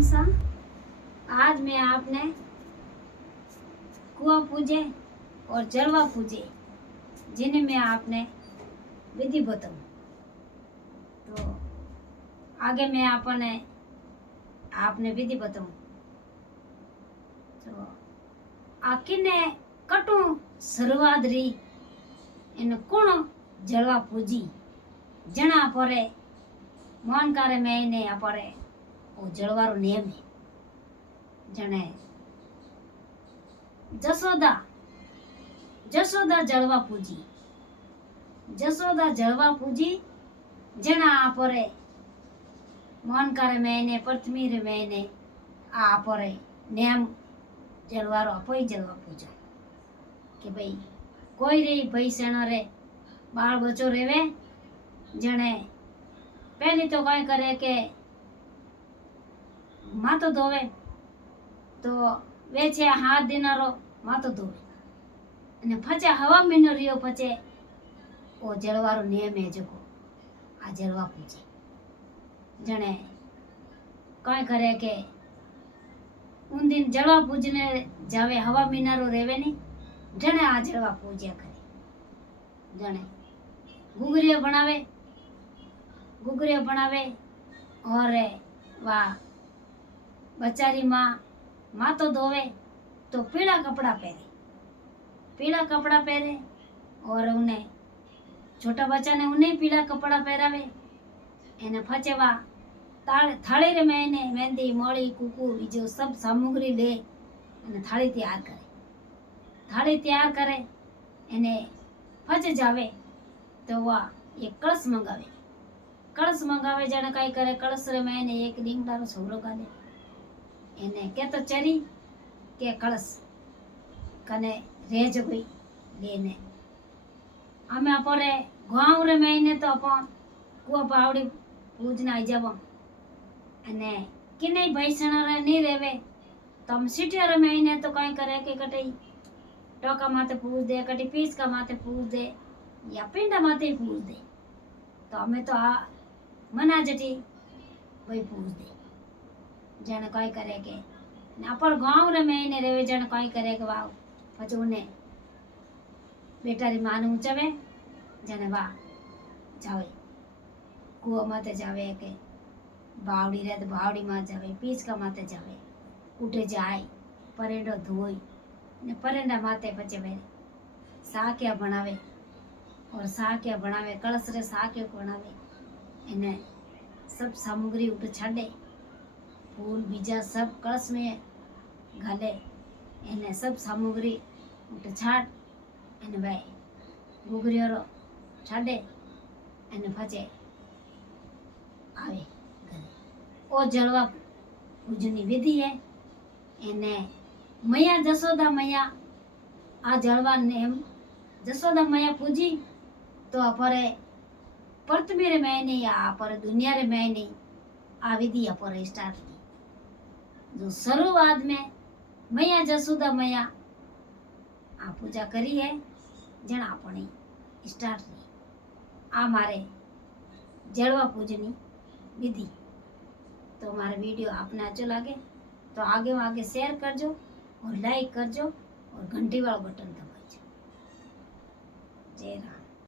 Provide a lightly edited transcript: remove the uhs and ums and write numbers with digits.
राम सा। आज मैं आपने कुआं पूजे और जलवा पूजे जिन्हें मैं आपने विधि बताऊं। तो आगे मैं आपने विधि बताऊं। तो आखिने कटू शुरुआत री इन कोण जलवा पूजी जना परे मन करे मैंने अपरे वो जलवारो नियम है जने जसोदा जलवा पूजी जना परे मन करे मैंने प्रथमी रे मैंने आ परे नियम जलवारो अपई जलवा पूजा कि भाई कोई रे भाई सेना रे बाल बच्चो रेवे जने पहली तो कई करे के मातो धोवे तो वे छे हाथ दिनारो मातो धोवे अने पछे हवा महीनो रियो पछे ओ जलवारो नियम है जको आ जलवा पूजे जने कई करे के उन दिन जलवा पूजने जावे हवा महीनारो रेवे नी जने आ जलवा पूजा करे जने घुघरिया बनावे और वाह बचारी माँ तो धोवे तो पीला कपड़ा पहरे और उन्हें छोटा बच्चा ने उन्हें पीला कपड़ा पहरावे एने फचे वा थाली रे मैंने मेहंदी मोड़ी कुकू जो सब सामग्री ले एने थाली तैयार करे एने फचे जावे तो वह एक कलश मंगावे जने कई करे कलश रे मैंने एक डींगडारो छोरो गाले एने के तो चरी के कलश कने रेज कोई लेने हमें अपने गाँव रे महीने तो अपन कुआ पावड़ी पूजना आई जाव अने किने भैसण रे नहीं रेवे तो हम सिटिया रे महीने तो कई करे के कटई टोका माथे पूछ दे कटी पीस का माथे पूछ दे या पिंडा माथे पूछ दे तो हमें तो आ मना जटी वही पूछ दे जन कई करे के अपन गाँव रे महीने रेवे जन कई करे के वाव पछी उन्हें बेटा री माने ऊंचवे जने वाह जावे कुआ माते जावे के बावड़ी रे तो बावड़ी मां जावे पीच का माते जावे उठे जाए परेंडो धोई ने परेंडा माते पचे वे साकिया बनावे और साकिया बनावे कलश रे साकिया बनावे इने सब सामग्री उठ छाड़े फूल बीजा सब कलश में घाले इने सब सामग्री उठ छाड़ इने भाई घुघरियो छाड़े इने फचे आवे घरे ओ जलवा पूजनी विधि है इने मैया जसोदा मैया आ जलवा नेम जसोदा मैया पूजी तो अपरे प्रथमी रे महीने या पर दुनिया रे महीने आ विधि अपरे स्टार्ट की जो शुरुआत में मैया जसोदा मैया आ पूजा करी है जन अपनी स्टार्ट की आ मारे जलवा पूजनी विधि। तो हमारा वीडियो आपने अच्छो लगे तो आगे शेयर करजो और लाइक करजो और घंटी वाला बटन दबाइजो। जय राम।